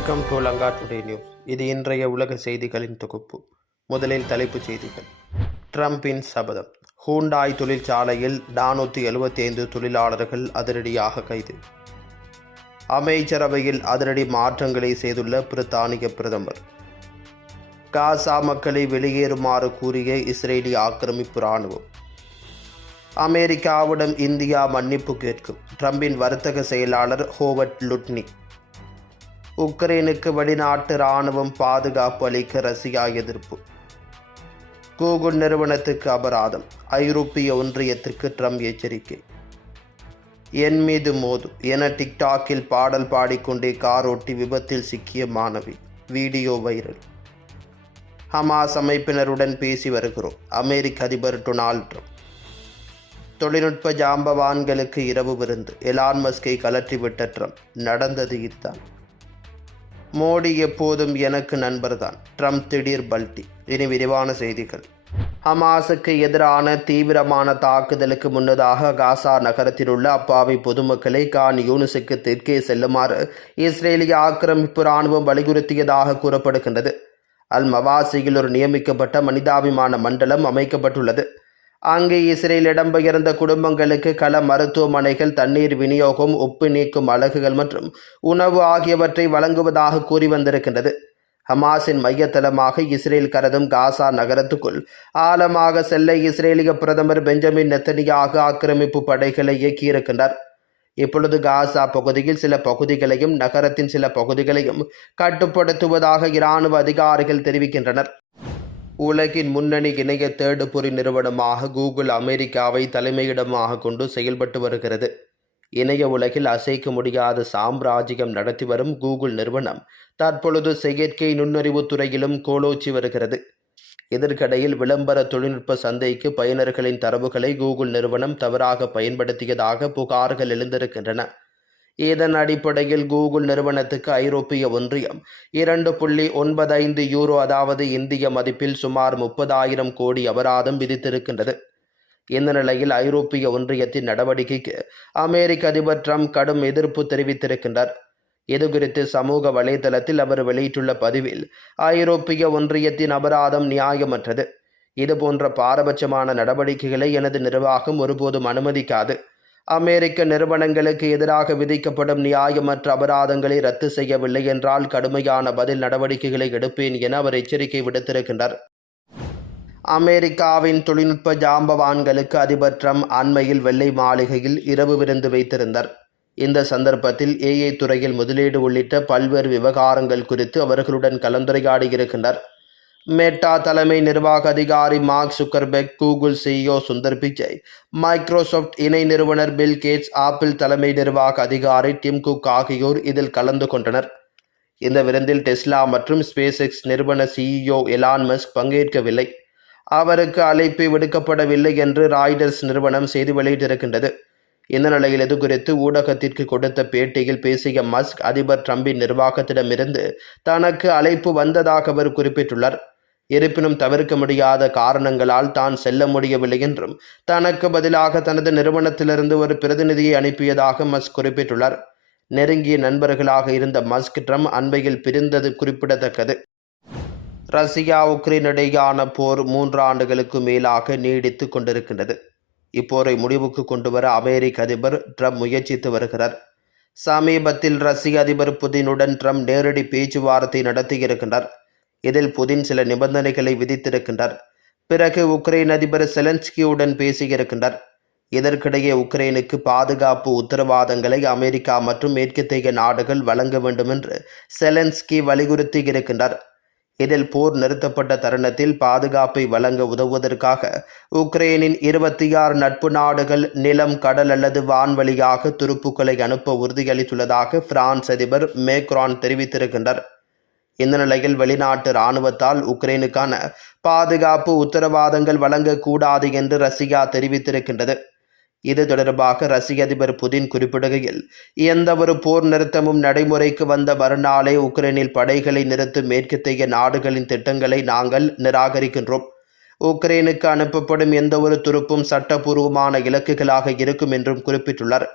Welcome to Lanka today news. இது இன்றைய உலக செய்திகளின் தொகுப்பு. முதலில் தலைப்புச் செய்திகள். ட்ரம்பின் சபதம். ஹூண்டாய் தொழிற்சாலையில் நானூற்றி எழுபத்தி ஐந்து தொழிலாளர்கள் அதிரடியாக கைது. அமைச்சரவையில் அதிரடி மாற்றங்களை செய்துள்ள பிரித்தானிய பிரதமர். காசா மக்களை வெளியேறுமாறு கூறிய இஸ்ரேலி ஆக்கிரமிப்பு இராணுவம். அமெரிக்காவிடம் இந்தியா மன்னிப்பு கேட்கும். ட்ரம்பின் வர்த்தக செயலாளர் ஹோவர்ட் லுட்னி. உக்ரைனுக்கு வெளிநாட்டு இராணுவம் பாதுகாப்பு அளிக்க ரஷ்யா எதிர்ப்பு. கூகுள் நிறுவனத்துக்கு அபராதம். ஐரோப்பிய ஒன்றியத்திற்கு ட்ரம்ப் எச்சரிக்கை. என் மீது மோது என டிக்டாக்கில் பாடல் பாடிக்கொண்டே கார் ஓட்டி விபத்தில் சிக்கிய மாணவி. Video viral. ஹமாஸ் அமைப்பினருடன் பேசி வருகிறோம். அமெரிக்க அதிபர் டொனால்ட் ட்ரம்ப். தொழில்நுட்ப ஜாம்பவான்களுக்கு இரவு விருந்து. எலான் மஸ்கை கலற்றிவிட்ட ட்ரம்ப். நடந்தது இதுதான். மோடி எப்போதும் எனக்கு நண்பர்தான். ட்ரம்ப் திடீர் பல்டி. இனி விரிவான செய்திகள். ஹமாஸுக்கு எதிரான தீவிரமான தாக்குதலுக்கு முன்னதாக காசா நகரத்தில் உள்ள அப்பாவி பொதுமக்களை கான் யூனிஸுக்கு தெற்கே செல்லுமாறு இஸ்ரேலிய ஆக்கிரமிப்பு இராணுவம் வலியுறுத்தியதாக கூறப்படுகின்றது. அல் மவாசியில் ஒரு நியமிக்கப்பட்ட மனிதாபிமான மண்டலம் அமைக்கப்பட்டுள்ளது. அங்கே இஸ்ரேல் இடம்பெயர்ந்த குடும்பங்களுக்கு கள மருத்துவமனைகள் தண்ணீர் விநியோகம் உப்பு நீக்கும் அலகுகள் மற்றும் உணவு ஆகியவற்றை வழங்குவதாக கூறி வந்திருக்கின்றது. ஹமாஸின் மையத்தளமாக இஸ்ரேல் கருதும் காசா நகரத்துக்குள் ஆழமாக செல்ல இஸ்ரேலிய பிரதமர் பெஞ்சமின் நெத்தனியாக ஆக்கிரமிப்பு படைகளை இயக்கியிருக்கின்றார். இப்பொழுது காசா பகுதியில் சில பகுதிகளையும் நகரத்தின் சில பகுதிகளையும் கட்டுப்படுத்துவதாக இராணுவ அதிகாரிகள் தெரிவிக்கின்றனர். உலகின் முன்னணி இணைய தேடுபொறி நிறுவனமாக கூகுள் அமெரிக்காவை தலைமையிடமாக கொண்டு செயல்பட்டு வருகிறது. இணைய உலகில் அசைக்க முடியாத சாம்ராஜ்யம் நடத்தி வரும் கூகுள் நிறுவனம் தற்பொழுது செயற்கை நுண்ணறிவு துறையிலும் கோலோச்சி வருகிறது. இதற்கிடையில் விளம்பர தொழில்நுட்ப சந்தைக்கு பயனர்களின் தரவுகளை கூகுள் நிறுவனம் தவறாக பயன்படுத்தியதாக புகார்கள் எழுந்திருக்கின்றன. இதன் அடிப்படையில் கூகுள் நிறுவனத்துக்கு ஐரோப்பிய ஒன்றியம் இரண்டு புள்ளி ஒன்பது ஐந்து யூரோ அதாவது இந்திய மதிப்பில் சுமார் முப்பதாயிரம் கோடி அபராதம் விதித்திருக்கின்றது. இந்த நிலையில் ஐரோப்பிய ஒன்றியத்தின் நடவடிக்கைக்கு அமெரிக்க அதிபர் ட்ரம்ப் கடும் எதிர்ப்பு தெரிவித்திருக்கின்றார். இதுகுறித்து சமூக வலைதளத்தில் அவர் வெளியிட்டுள்ள பதிவில் ஐரோப்பிய ஒன்றியத்தின் அபராதம் நியாயமற்றது. இதுபோன்ற பாரபட்சமான நடவடிக்கைகளை எனது நிர்வாகம் ஒருபோதும் அனுமதிக்காது. அமெரிக்க நிறுவனங்களுக்கு எதிராக விதிக்கப்படும் நியாயமற்ற அபராதங்களை ரத்து செய்யவில்லை என்றால் கடுமையான பதில் நடவடிக்கைகளை எடுப்பேன் என அவர் எச்சரிக்கை விடுத்திருக்கின்றார். அமெரிக்காவின் தொழில்நுட்ப ஜாம்பவான்களுக்கு அதிபர் ட்ரம்ப் அண்மையில் வெள்ளை மாளிகையில் இரவு விருந்து வைத்திருந்தார். இந்த சந்தர்ப்பத்தில் ஏஐ துறையில் முதலீடு உள்ளிட்ட பல்வேறு விவகாரங்கள் குறித்து அவர்களுடன் கலந்துரையாடியிருக்கின்றார். மெட்டா தலைமை நிர்வாக அதிகாரி Mark Zuckerberg Google CEO Sundar Pichai. Microsoft இணை நிறுவனர் பில் கேட்ஸ் ஆப்பிள் தலைமை நிர்வாக அதிகாரி டிம் குக் ஆகியோர் இதில் கலந்து கொண்டனர். இந்த விருந்தில் டெஸ்லா மற்றும் ஸ்பேஸ் எக்ஸ் நிறுவன சிஇஓ எலான் மஸ்க் பங்கேற்கவில்லை. அவருக்கு அழைப்பு விடுக்கப்படவில்லை என்று ராய்டர்ஸ் நிறுவனம் செய்தி வெளியிட்டிருக்கின்றது. இந்த நிலையில் இது குறித்து ஊடகத்திற்கு கொடுத்த பேட்டியில் பேசிய மஸ்க் அதிபர் ட்ரம்பின் நிர்வாகத்திடமிருந்து தனக்கு அழைப்பு வந்ததாக அவர் குறிப்பிட்டுள்ளார். இருப்பினும் தவிர்க்க முடியாத காரணங்களால் தான் செல்ல முடியவில்லை என்றும் தனக்கு பதிலாக தனது நிறுவனத்திலிருந்து ஒரு பிரதிநிதியை அனுப்பியதாக மஸ்க் குறிப்பிட்டுள்ளார். நெருங்கிய நண்பர்களாக இருந்த மஸ்க் ட்ரம்ப் அண்மையில் பிரிந்தது குறிப்பிடத்தக்கது. ரஷ்யா உக்ரைன் இடையேயான போர் மூன்று ஆண்டுகளுக்கு மேலாக நீடித்து கொண்டிருக்கின்றது. இப்போரை முடிவுக்கு கொண்டு வர அமெரிக்க அதிபர் ட்ரம்ப் முயற்சித்து வருகிறார். சமீபத்தில் ரஷ்ய அதிபர் புதினுடன் ட்ரம்ப் நேரடி பேச்சுவார்த்தை நடத்தியிருக்கின்றார். இதில் புதின் சில நிபந்தனைகளை விதித்திருக்கின்றார். பிறகு உக்ரைன் அதிபர் செலன்ஸ்கியுடன் பேசியிருக்கின்றார். இதற்கிடையே உக்ரைனுக்கு பாதுகாப்பு உத்தரவாதங்களை அமெரிக்கா மற்றும் மேற்கத்தைய நாடுகள் வழங்க வேண்டும் என்று செலன்ஸ்கி வலியுறுத்தி இருக்கின்றார் இதில் போர் நிறுத்தப்பட்ட தருணத்தில் பாதுகாப்பை வழங்க உதவுவதற்காக உக்ரைனின் இருபத்தி ஆறு நட்பு நாடுகள் நிலம் கடல் அல்லது வான்வழியாக துருப்புக்களை அனுப்ப உறுதியளித்துள்ளதாக பிரான்ஸ் அதிபர் மேக்ரான் தெரிவித்திருக்கின்றார். இந்த நிலையில் வெளிநாட்டு இராணுவத்தால் உக்ரைனுக்கான பாதுகாப்பு உத்தரவாதங்கள் வழங்கக்கூடாது என்று ரஷ்யா தெரிவித்திருக்கின்றது. இது தொடர்பாக ரஷ்ய அதிபர் புதின் குறிப்பிடுகையில் எந்தவொரு போர் நிறுத்தமும் நடைமுறைக்கு வந்த மறுநாளே உக்ரைனில் படைகளை நிறுத்தும் மேற்கத்தைய நாடுகளின் திட்டங்களை நாங்கள் நிராகரிக்கின்றோம். உக்ரைனுக்கு அனுப்பப்படும் எந்தவொரு துருப்பும் சட்டபூர்வமான இலக்குகளாக இருக்கும் என்றும் குறிப்பிட்டுள்ளார்.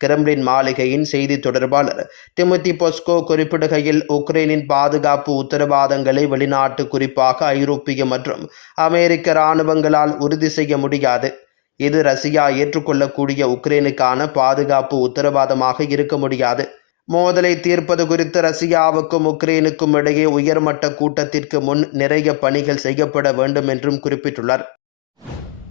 கிரெம்ளின் மாளிகையின் செய்தி தொடர்பாளர். டிமுத்தி பொஸ்கோ குறிப்பிடுகையில் உக்ரைனின் பாதுகாப்பு உத்தரவாதங்களை வெளிநாட்டு குறிப்பாக ஐரோப்பிய மற்றும் அமெரிக்க இராணுவங்களால் உறுதி செய்ய முடியாது. இது ரஷ்யா ஏற்றுக்கொள்ளக்கூடிய உக்ரைனுக்கான பாதுகாப்பு உத்தரவாதமாக இருக்க முடியாது. மோதலை தீர்ப்பது குறித்து ரஷ்யாவுக்கும் உக்ரைனுக்கும் இடையே உயர்மட்ட கூட்டத்திற்கு முன் நிறைய பணிகள் செய்யப்பட வேண்டும் என்றும் குறிப்பிட்டுள்ளார்.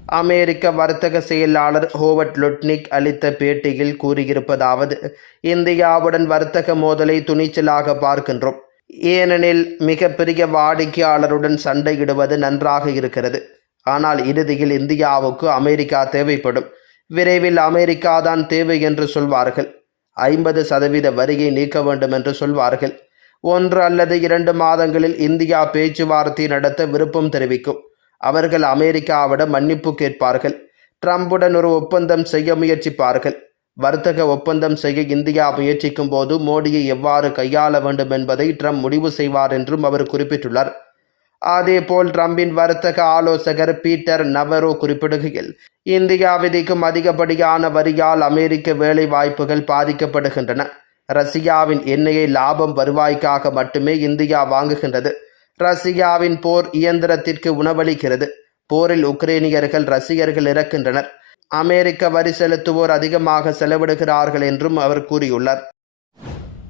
அமெரிக்க வர்த்தக செயலாளர் ஹோவர்ட் லுட்னிக் அளித்த பேட்டியில் கூறியிருப்பதாவது இந்தியாவுடன் வர்த்தக மோதலை துணிச்சலாக பார்க்கின்றோம். ஏனெனில் மிகப்பெரிய வாடிக்கையாளருடன் சண்டையிடுவது நன்றாக இருக்கிறது. ஆனால் இறுதியில் இந்தியாவுக்கு அமெரிக்கா தேவைப்படும். விரைவில் அமெரிக்கா தான் தேவை என்று சொல்வார்கள். ஐம்பது சதவீத வரியை நீக்க வேண்டும் என்று சொல்வார்கள். ஒன்று அல்லது இரண்டு மாதங்களில் இந்தியா பேச்சுவார்த்தை நடத்த விருப்பம் தெரிவிக்கும். அவர்கள் அமெரிக்காவிடம் மன்னிப்பு கேட்பார்கள். ட்ரம்புடன் ஒரு ஒப்பந்தம் செய்ய முயற்சிப்பார்கள். வர்த்தக ஒப்பந்தம் செய்ய இந்தியா முயற்சிக்கும் போது மோடியை எவ்வாறு கையாள வேண்டும் என்பதை ட்ரம்ப் முடிவு செய்வார் என்றும் அவர் குறிப்பிட்டுள்ளார். அதேபோல் ட்ரம்பின் வர்த்தக ஆலோசகர் பீட்டர் நவரோ குறிப்பிடுகையில் இந்தியா விதிக்கும் அதிகப்படியான வரியால் அமெரிக்க வேலை வாய்ப்புகள் பாதிக்கப்படுகின்றன. ரஷ்யாவின் எண்ணெயை லாபம் வருவாய்க்காக மட்டுமே இந்தியா வாங்குகின்றது. ரஷ்யாவின் போர் இயந்திரத்திற்கு உணவளிக்கிறது. போரில் உக்ரைனியர்கள் ரசிகர்கள் இறக்கின்றனர். அமெரிக்க வரி செலுத்துவோர் அதிகமாக செலவிடுகிறார்கள் என்றும் அவர் கூறியுள்ளார்.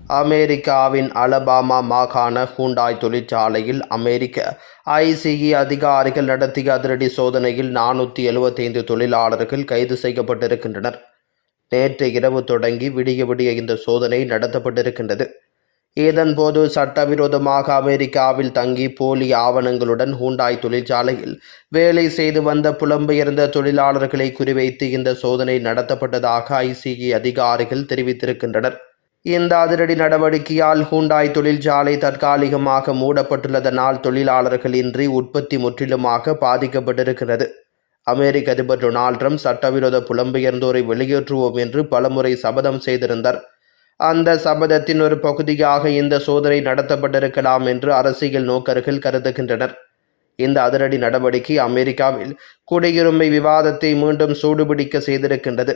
அமெரிக்காவின் அலபாமா மாகாண ஹூண்டாய் தொழிற்சாலையில் அமெரிக்க ஐசிஇ அதிகாரிகள் நடத்திய அதிரடி சோதனையில் நானூற்றி எழுபத்தைந்து தொழிலாளர்கள் கைது செய்யப்பட்டிருக்கின்றனர். நேற்று இரவு தொடங்கி விடிய விடிய இந்த சோதனை நடத்தப்பட்டிருக்கின்றது. இதன்போது சட்டவிரோதமாக அமெரிக்காவில் தங்கி போலி ஆவணங்களுடன் ஹூண்டாய் தொழிற்சாலையில் வேலை செய்து வந்த புலம்பெயர்ந்த தொழிலாளர்களை குறிவைத்து இந்த சோதனை நடத்தப்பட்டதாக ஐசிஇ அதிகாரிகள் தெரிவித்திருக்கின்றனர். இந்த அதிரடி நடவடிக்கையால் ஹூண்டாய் தொழிற்சாலை தற்காலிகமாக மூடப்பட்டுள்ளதனால் தொழிலாளர்கள் இன்றி உற்பத்தி முற்றிலுமாக பாதிக்கப்பட்டிருக்கிறது. அமெரிக்க அதிபர் டொனால்ட் ட்ரம்ப் சட்டவிரோத புலம்பெயர்ந்தோரை வெளியேற்றுவோம் என்று பலமுறை சபதம் செய்திருந்தார். அந்த சபதத்தின் ஒரு பகுதியாக இந்த சோதனை நடத்தப்பட்டிருக்கலாம் என்று அரசியல் நோக்கர்கள் கருதுகின்றனர். இந்த அதிரடி நடவடிக்கை அமெரிக்காவில் குடியுரிமை விவாதத்தை மீண்டும் சூடுபிடிக்க செய்திருக்கின்றது.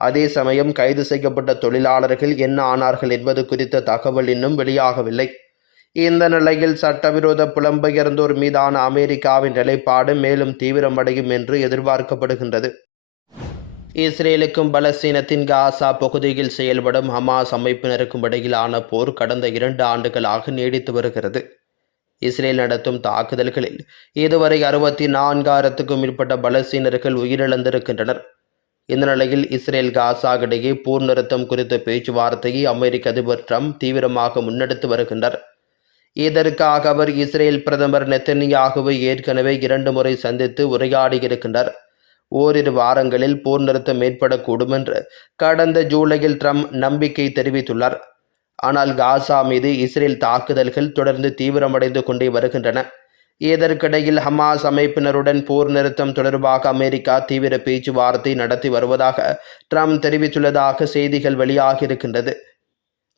அதே சமயம் கைது செய்யப்பட்ட தொழிலாளர்கள் என்ன ஆனார்கள் என்பது குறித்த தகவல் இன்னும் வெளியாகவில்லை. இந்த நிலையில் சட்டவிரோத புலம்பெயர்ந்தோர் மீதான அமெரிக்காவின் நிலைப்பாடு மேலும் தீவிரமடையும் என்று எதிர்பார்க்கப்படுகின்றது. இஸ்ரேலுக்கும் பலஸ்தீனத்தின் காசா பகுதியில் செயல்படும் ஹமாஸ் அமைப்பினருக்கும் இடையிலான போர் கடந்த இரண்டு ஆண்டுகளாக நீடித்து வருகிறது. இஸ்ரேல் நடத்தும் தாக்குதல்களில் இதுவரை அறுபத்தி நான்காயிரத்துக்கும் மேற்பட்ட பலஸ்தீனர்கள் உயிரிழந்திருக்கின்றனர். இந்த நிலையில் இஸ்ரேல் காசா இடையே போர் நிறுத்தம் குறித்த பேச்சுவார்த்தையை அமெரிக்க அதிபர் ட்ரம்ப் தீவிரமாக முன்னெடுத்து வருகின்றார். இதற்காக அவர் இஸ்ரேல் பிரதமர் நெத்தனியாகுவை ஏற்கனவே இரண்டு முறை சந்தித்து உரையாடியிருக்கின்றார். ஓரிரு வாரங்களில் போர் நிறுத்தம் ஏற்படக்கூடும் என்று கடந்த ஜூலையில் ட்ரம்ப் நம்பிக்கை தெரிவித்துள்ளார். ஆனால் காசா மீது இஸ்ரேல் தாக்குதல்கள் தொடர்ந்து தீவிரமடைந்து கொண்டே வருகின்றன. இதற்கிடையில் ஹமாஸ் அமைப்பினருடன் போர் நிறுத்தம் தொடர்பாக அமெரிக்கா தீவிர பேச்சுவார்த்தை நடத்தி வருவதாக ட்ரம்ப் தெரிவித்துள்ளதாக செய்திகள் வெளியாகியிருக்கின்றது.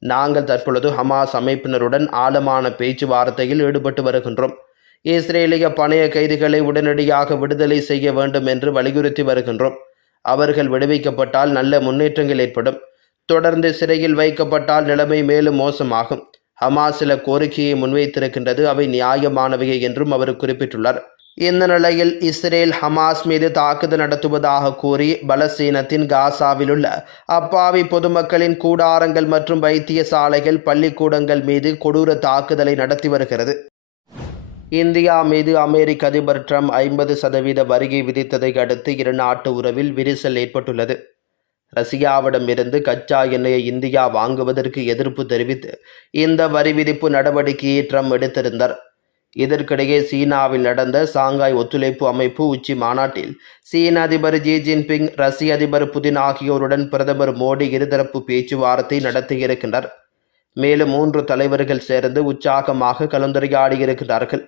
நாங்கள் தற்பொழுது ஹமாஸ் அமைப்பினருடன் ஆழமான பேச்சுவார்த்தையில் ஈடுபட்டு வருகின்றோம். இஸ்ரேலிய பணைய கைதிகளை உடனடியாக விடுதலை செய்ய வேண்டும் என்று வலியுறுத்தி வருகின்றோம். அவர்கள் விடுவிக்கப்பட்டால் நல்ல முன்னேற்றங்கள் ஏற்படும். தொடர்ந்து சிறையில் வைக்கப்பட்டால் நிலைமை மேலும் மோசமாகும். ஹமாஸ் சில கோரிக்கையை முன்வைத்திருக்கின்றது. அவை நியாயமானவையே என்றும் அவர் குறிப்பிட்டுள்ளார். இந்த நிலையில் இஸ்ரேல் ஹமாஸ் மீது தாக்குதல் நடத்துவதாக கூறி பலஸ்தீனத்தின் காசாவில் உள்ள அப்பாவி பொதுமக்களின் கூடாரங்கள் மற்றும் வைத்தியசாலைகள் பள்ளிக்கூடங்கள் மீது கொடூர தாக்குதலை நடத்தி வருகிறது. இந்தியா மீது அமெரிக்க அதிபர் ட்ரம்ப் ஐம்பது சதவீத வருகை விதித்ததை அடுத்து இரு நாட்டு உறவில் விரிசல் ஏற்பட்டுள்ளது. ரஷ்யாவிடமிருந்து கச்சா எண்ணெயை இந்தியா வாங்குவதற்கு எதிர்ப்பு தெரிவித்து இந்த வரி விதிப்பு நடவடிக்கையை ட்ரம்ப் எடுத்திருந்தார். இதற்கிடையே சீனாவில் நடந்த சாங்காய் ஒத்துழைப்பு அமைப்பு உச்சி மாநாட்டில் சீன அதிபர் ஜி ஜின்பிங் ரஷ்ய அதிபர் புதின் ஆகியோருடன் பிரதமர் மோடி இருதரப்பு பேச்சுவார்த்தை நடத்தியிருக்கின்றனர் மேலும் மூன்று தலைவர்கள் சேர்ந்து உற்சாகமாக கலந்துரையாடியிருக்கிறார்கள்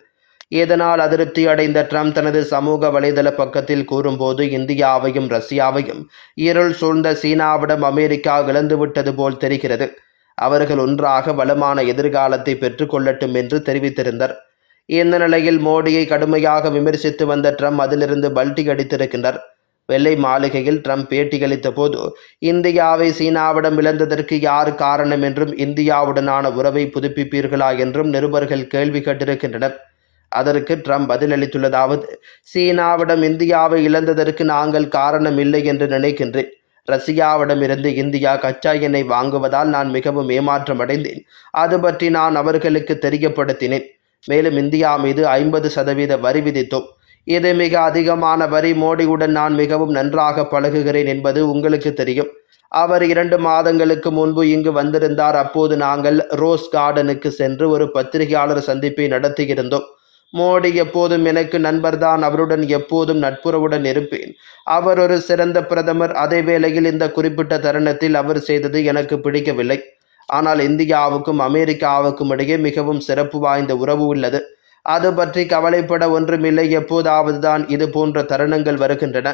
இதனால் அதிருப்தி அடைந்த ட்ரம்ப் தனது சமூக வலைதள பக்கத்தில் கூறும்போது இந்தியாவையும் ரஷ்யாவையும் இருள் சூழ்ந்த சீனாவிடம் அமெரிக்கா இழந்துவிட்டது போல் தெரிகிறது. அவர்கள் ஒன்றாக வளமான எதிர்காலத்தை பெற்றுக்கொள்ளட்டும் என்று தெரிவித்திருந்தார். இந்த நிலையில் மோடியை கடுமையாக விமர்சித்து வந்த ட்ரம்ப் அதிலிருந்து பல்டி அடித்திருக்கின்றார் வெள்ளை மாளிகையில் ட்ரம்ப் பேட்டியளித்த போது இந்தியாவை சீனாவிடம் இழந்ததற்கு யார் காரணம் என்றும் இந்தியாவுடனான உறவை புதுப்பிப்பீர்களா என்றும் நிருபர்கள் கேள்வி கேட்டிருக்கின்றனர். அதற்கு ட்ரம்ப் பதிலளித்துள்ளதாவது சீனாவிடம் இந்தியாவை இழந்ததற்கு நாங்கள் காரணம் இல்லை என்று நினைக்கின்றேன். ரஷ்யாவிடமிருந்து இந்தியா கச்சா எண்ணெய் வாங்குவதால் நான் மிகவும் ஏமாற்றம் அடைந்தேன். அது பற்றி நான் அவர்களுக்கு தெரியப்படுத்தினேன். மேலும் இந்தியா மீது ஐம்பது சதவீத வரி விதித்தோம். இது மிக அதிகமான வரி. மோடியுடன் நான் மிகவும் நன்றாக பழகுகிறேன் என்பது உங்களுக்கு தெரியும். அவர் இரண்டு மாதங்களுக்கு முன்பு இங்கு வந்திருந்தார். அப்போது நாங்கள் ரோஸ் கார்டனுக்கு சென்று ஒரு பத்திரிகையாளர் சந்திப்பை நடத்தியிருந்தோம். மோடி எப்போதும் எனக்கு நண்பர்தான் அவருடன் எப்போதும் நட்புறவுடன் இருப்பேன். அவர் ஒரு சிறந்த பிரதமர். அதே வேளையில் இந்த குறிப்பிட்ட தருணத்தில் அவர் செய்தது எனக்கு பிடிக்கவில்லை. ஆனால் இந்தியாவுக்கும் அமெரிக்காவுக்கும் இடையே மிகவும் சிறப்பு வாய்ந்த உறவு உள்ளது. அது பற்றி கவலைப்பட ஒன்றுமில்லை. எப்போதாவது தான் இது போன்ற தருணங்கள் வருகின்றன.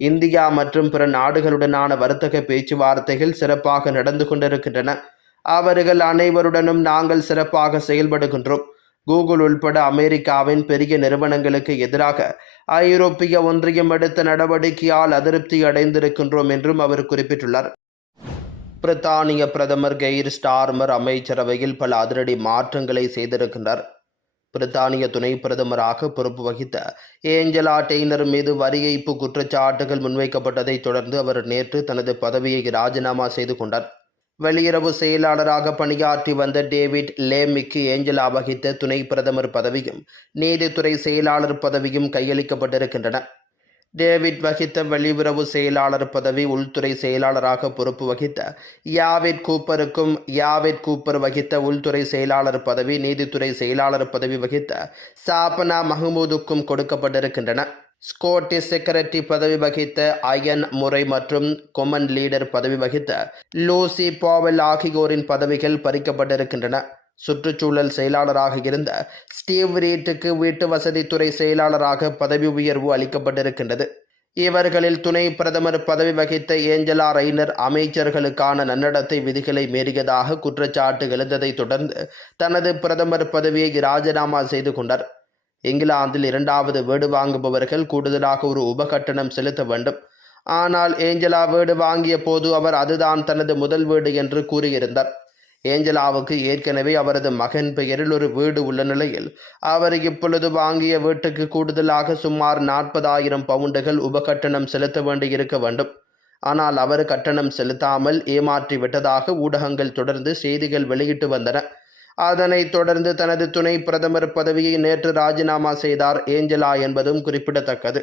இந்தியா மற்றும் பிற நாடுகளுடனான வர்த்தக பேச்சுவார்த்தைகள் சிறப்பாக நடந்து கொண்டிருக்கின்றன. அவர்கள் அனைவருடனும் நாங்கள் சிறப்பாக செயல்படுகின்றோம். கூகுள் உள்பட அமெரிக்காவின் பெரிய நிறுவனங்களுக்கு எதிராக ஐரோப்பிய ஒன்றியம் எடுத்த நடவடிக்கையால் அதிருப்தி அடைந்திருக்கின்றோம் என்றும் அவர் குறிப்பிட்டுள்ளார். பிரித்தானிய பிரதமர் கெய்ர் ஸ்டார்மர் அமைச்சரவையில் பல அதிரடி மாற்றங்களை செய்திருக்கின்றார். பிரித்தானிய துணை பிரதமராக பொறுப்பு வகித்த ஏஞ்சலா டெய்னர் மீது வரி ஏய்ப்பு குற்றச்சாட்டுகள் முன்வைக்கப்பட்டதைத் தொடர்ந்து அவர் நேற்று தனது பதவியை ராஜினாமா செய்து கொண்டார். வெளியுறவு செயலாளராக பணியாற்றி வந்த டேவிட் லேமிக்கு ஏஞ்சலா வகித்த துணை பிரதமர் பதவியும் நீதித்துறை செயலாளர் பதவியும் கையளிக்கப்பட்டிருக்கின்றன. டேவிட் வகித்த வெளியுறவு செயலாளர் பதவி உள்துறை செயலாளராக பொறுப்பு வகித்த யாவிட் கூப்பருக்கும் யாவிட் கூப்பர் வகித்த உள்துறை செயலாளர் பதவி நீதித்துறை செயலாளர் பதவி வகித்த சாபனா மஹமூதுக்கும் கொடுக்கப்பட்டிருக்கின்றன. ஸ்கோட்டிஷ் செக்ரட்டரி பதவி வகித்த அயன் முறை மற்றும் கொமன் லீடர் பதவி வகித்த லூசி பாவல் ஆகியோரின் பதவிகள் பறிக்கப்பட்டிருக்கின்றன. சுற்றுச்சூழல் செயலாளராக இருந்த ஸ்டீவ் ரீட்டுக்கு வீட்டு வசதித்துறை செயலாளராக பதவி உயர்வு அளிக்கப்பட்டிருக்கின்றது. இவர்களில் துணை பிரதமர் பதவி வகித்த ஏஞ்சலா ரைனர் அமைச்சர்களுக்கான நன்னடத்தை விதிகளை மீறியதாக குற்றச்சாட்டு எழுந்ததைத் தொடர்ந்து தனது பிரதமர் பதவியை ராஜினாமா செய்து கொண்டார். இங்கிலாந்தில் இரண்டாவது வீடு வாங்குபவர்கள் கூடுதலாக ஒரு உபகட்டணம் செலுத்த வேண்டும். ஆனால் ஏஞ்சலா வீடு வாங்கிய போது அவர் அதுதான் தனது முதல் வீடு என்று கூறியிருந்தார். ஏஞ்சலாவுக்கு ஏற்கனவே அவரது மகன் பெயரில் ஒரு வீடு உள்ள நிலையில் அவர் இப்பொழுது வாங்கிய வீட்டுக்கு கூடுதலாக சுமார் நாற்பதாயிரம் பவுண்டுகள் உபகட்டணம் செலுத்த வேண்டியிருக்க வேண்டும். ஆனால் அவர் கட்டணம் செலுத்தாமல் ஏமாற்றி விட்டதாக ஊடகங்கள் தொடர்ந்து செய்திகள் வெளியிட்டு வந்தன. அதனைத் தொடர்ந்து தனது துணை பிரதமர் பதவியை நேற்று ராஜினாமா செய்தார் ஏஞ்சலா என்பதும் குறிப்பிடத்தக்கது.